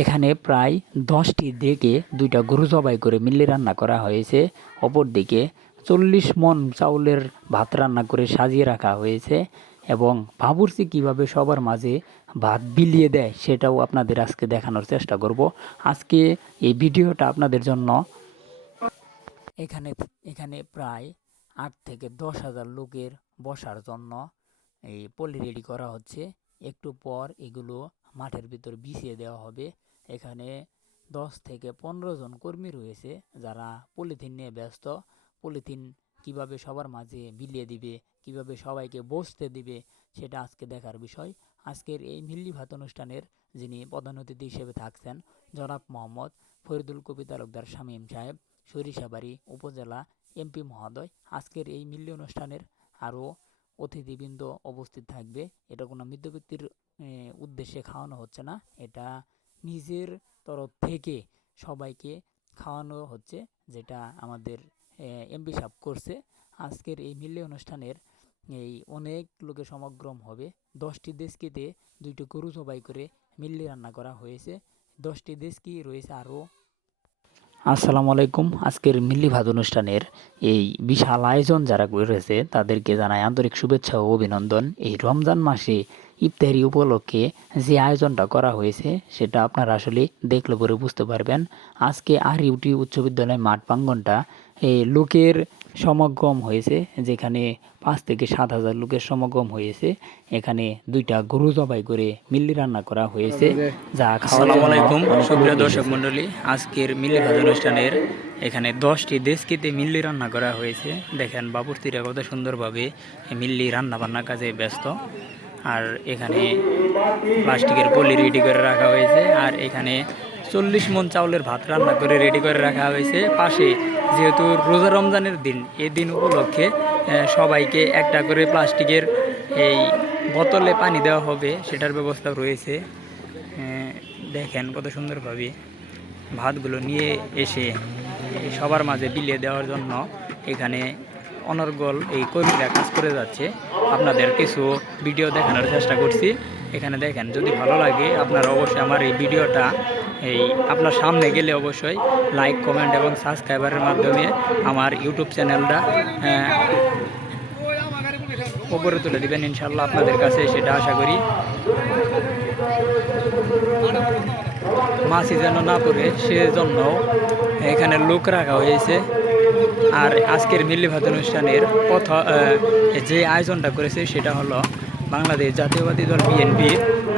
এখানে প্রায় ১০টি দিকে ২টা গরু জবাই করে মিল্লি রান্না করা হয়েছে। অপরদিকে ৪০ মণ চাউলের ভাত রান্না করে সাজিয়ে রাখা হয়েছে এবং বাবুর্চি কীভাবে সবার মাঝে ভাত বিলিয়ে দেয় সেটাও আপনাদের আজকে দেখানোর চেষ্টা করব। আজকে এই ভিডিওটা আপনাদের জন্য। এখানে এখানে প্রায় ৮ থেকে ১০,০০০ লোকের বসার জন্য এই পল্লী রেডি করা হচ্ছে। একটু পর এগুলো মাঠের ভিতর বিছিয়ে দেওয়া হবে। এখানে ১০ থেকে ১৫ জন কর্মী রয়েছে যারা পলিথিন নিয়ে ব্যস্ত। পলিথিন কিভাবে সবার মাঝে বিলিয়ে দিবে, কিভাবে সবাইকে বসতে দিবে সেটা আজকে দেখার বিষয়। আজকের এই মিল্লি ভাত অনুষ্ঠানের যিনি প্রধান অতিথি হিসেবে থাকছেন জনাব মোহাম্মদ ফরিদুল কবি তালুকদার শামীম সাহেব, সরিষাবাড়ি উপজেলা এমপি মহোদয়। আজকের এই মিল্লি অনুষ্ঠানের আরও অতিথিবৃন্দ উপস্থিত থাকবে। এটা কোনো মৃত ব্যক্তির উদ্দেশ্যে খাওয়ানো হচ্ছে না, এটা নিজের তরফ থেকে সবাইকে খাওয়ানো হচ্ছে, যেটা আমাদের এমপি সাহেব করছে। আজকের এই মিল্লি অনুষ্ঠানের এই অনেক লোকের সমাগম হবে। 10টি দেশকিতে 2টি গরু জবাই করে মিল্লি রান্না করা হয়েছে। 10টি দেশকি রয়েছে আরও। আসসালামু আলাইকুম। আজকের মিল্লি ভাত অনুষ্ঠানের এই বিশাল আয়োজন যারা করেছে তাদেরকে জানাই আন্তরিক শুভেচ্ছা ও অভিনন্দন। এই রমজান মাসে ইফতারি উপলক্ষে যে আয়োজনটা করা হয়েছে সেটা আপনারা আসলে দেখলে পরে বুঝতে পারবেন। আজকে আর.ইউ.টি উচ্চ বিদ্যালয় মাঠ প্রাঙ্গণটা লোকের সমাগম হয়েছে, যেখানে ৫ থেকে ৭,০০০ লোকের সমাগম হয়েছে। এখানে 2টা গরু জবাই করে মিল্লি রান্না করা হয়েছে যা খাওয়া। আসসালামু আলাইকুম সুপ্রিয় দর্শক মণ্ডলী, আজকের মিল্লি ভাত অনুষ্ঠানের এখানে 10টি দেশকিতে মিল্লি রান্না করা হয়েছে। দেখেন বাবুর্চিরা কত সুন্দরভাবে মিল্লি রান্না বান্না কাজে ব্যস্ত। আর এখানে প্লাস্টিকের পলি রেডি করে রাখা হয়েছে। আর এখানে 40 মণ চাউলের ভাত রান্না করে রেডি করে রাখা হয়েছে। পাশে যেহেতু রোজা রমজানের দিন, এই দিন উপলক্ষে সবাইকে একটা করে প্লাস্টিকের এই বোতলে পানি দেওয়া হবে, সেটার ব্যবস্থা রয়েছে। দেখেন কত সুন্দরভাবে ভাতগুলো নিয়ে এসে সবার মাঝে বিলিয়ে দেওয়ার জন্য এখানে অনর্গল এই কর্মীরা কাজ করে যাচ্ছে। আপনাদের কিছু ভিডিও দেখানোর চেষ্টা করছি। এখানে দেখেন, যদি ভালো লাগে আপনারা অবশ্যই আমার এই ভিডিওটা আপনার সামনে গেলে অবশ্যই লাইক, কমেন্ট এবং সাবস্ক্রাইবারের মাধ্যমে আমার ইউটিউব চ্যানেলটা উপরে তুলে দেবেন ইনশাল্লাহ আপনাদের কাছে, সেটা আশা করি। মাছি যেন না পড়ে সেজন্য এখানে লোক রাখা হয়েছে। আর আজকের মিল্লি ভাত অনুষ্ঠানের যে আয়োজনটা করেছে সেটা হলো বাংলাদেশ জাতীয়বাদী দল বিএনপি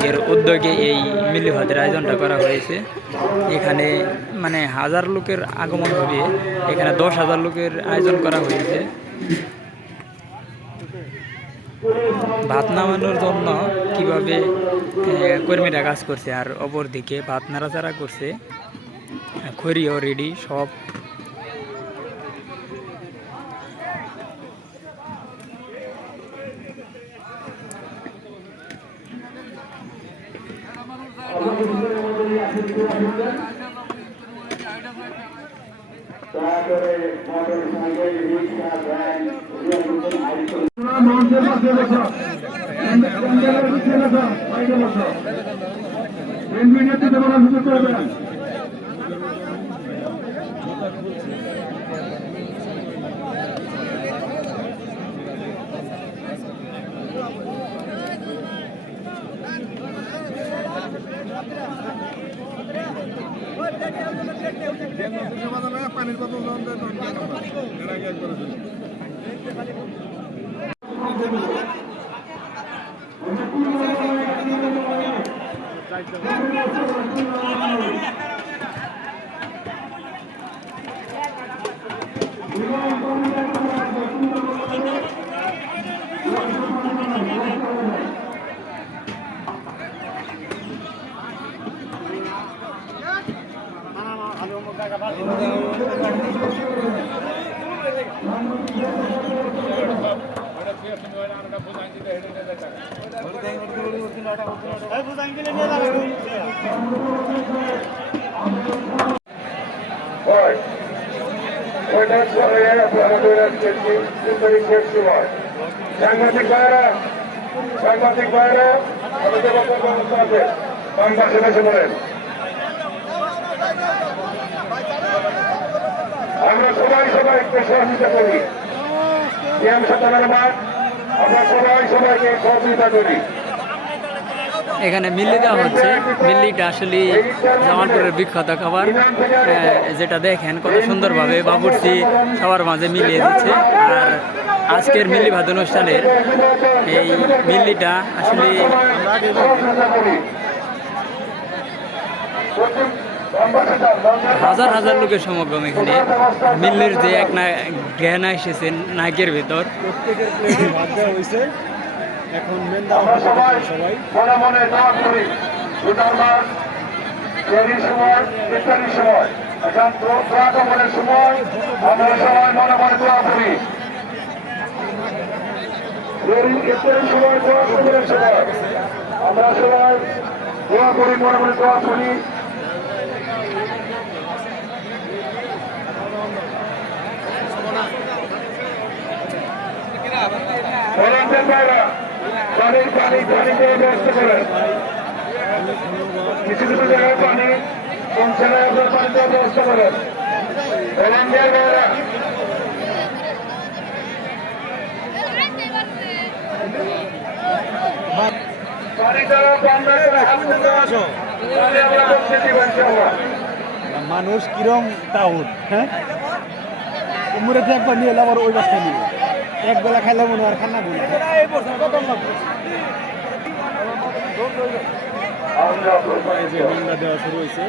এর উদ্যোগে এই মিল্লি ভাতের আয়োজনটা করা হয়েছে। এখানে মানে 1000 লোকের আগমন হবে, এখানে 10,000 লোকের আয়োজন করা হয়েছে ভাত নামানোর জন্য। কিভাবে কর্মীরা কাজ করছে, আর অপর দিকে ভাত নাড়াচাড়া করছে, খড়িও রেডি সব। পানির কত সাংবাদিক ভাইরা আমাদের ব্যবস্থা আছে, বাম পাশে বসে বলেন। আমরা সবাই সবাইকে সহযোগিতা করি। গেম সাঁতারের মাঠ, আমরা সবাই সবাইকে সহযোগিতা করি। এখানে মিল্লি দেওয়া হচ্ছে। মিল্লিটা আসলে জামালপুরের বিখ্যাত খাবার, যেটা দেখেন কত সুন্দরভাবে বাবুর্চি সবার মাঝে মিলিয়ে দিচ্ছে। আর আজকের মিল্লি ভাত অনুষ্ঠানের এই মিল্লিটা আসলে হাজার হাজার লোকের সমাগম এখানে। মিল্লির যে এক না জ্ঞান এসেছে নাকের ভেতর। প্রত্যেকের প্লেটে ভাত দেওয়া হয়েছে। এখন মেন দাওয়া আমরা সবাই সবাই মনে মনে দোয়া করি। দুটার মাস দেরির সময়, ইত্যাদির সময়, এখন দোয়া কবরের সময় আমরা সবাই মনে মনে দোয়া করি। ইত্যাদির সময়, দোয়া কবরের সময় আমরা সবাই দোয়া করি, মনে মনে দোয়া করি। ভলান্টিয়ার ভাইরা পানি পানি পানি দিয়ে ব্যবস্থা করেন। কিছু কিছু জায়গায় পানি পৌঁছে নেয়, আপনার পানি দেওয়ার ব্যবস্থা করেন। ভলান্টিয়ার ভাইরা পানি দ্বারা বন্ধ করে হাত তুলে আসো। পানি আমরা বলতে দিব ইনশাআল্লাহ। মানুষ কিরম টাউট, হ্যাঁ উমরে একবার নিয়ে এলাম, আবার ওই বাসটা নিয়ে এক বেলা খাইলাম মনে আর খানা বলি যে বন্যা দেওয়া শুরু হয়েছে।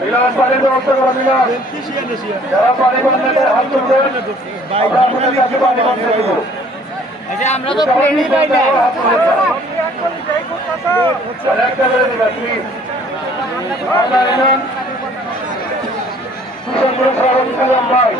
মিলাদ পানির ব্যবস্থা করো। মিলাদ যারা পানি বন্ধ করে হাত তুলবেন, আমরা আপনাদের কাছে পানি বন্ধ করব। আমরা তো প্লেনই পাই না। একটা করে দিবেন প্লিজ। আমরা এলেন সুশান্ত সালাম ভাই।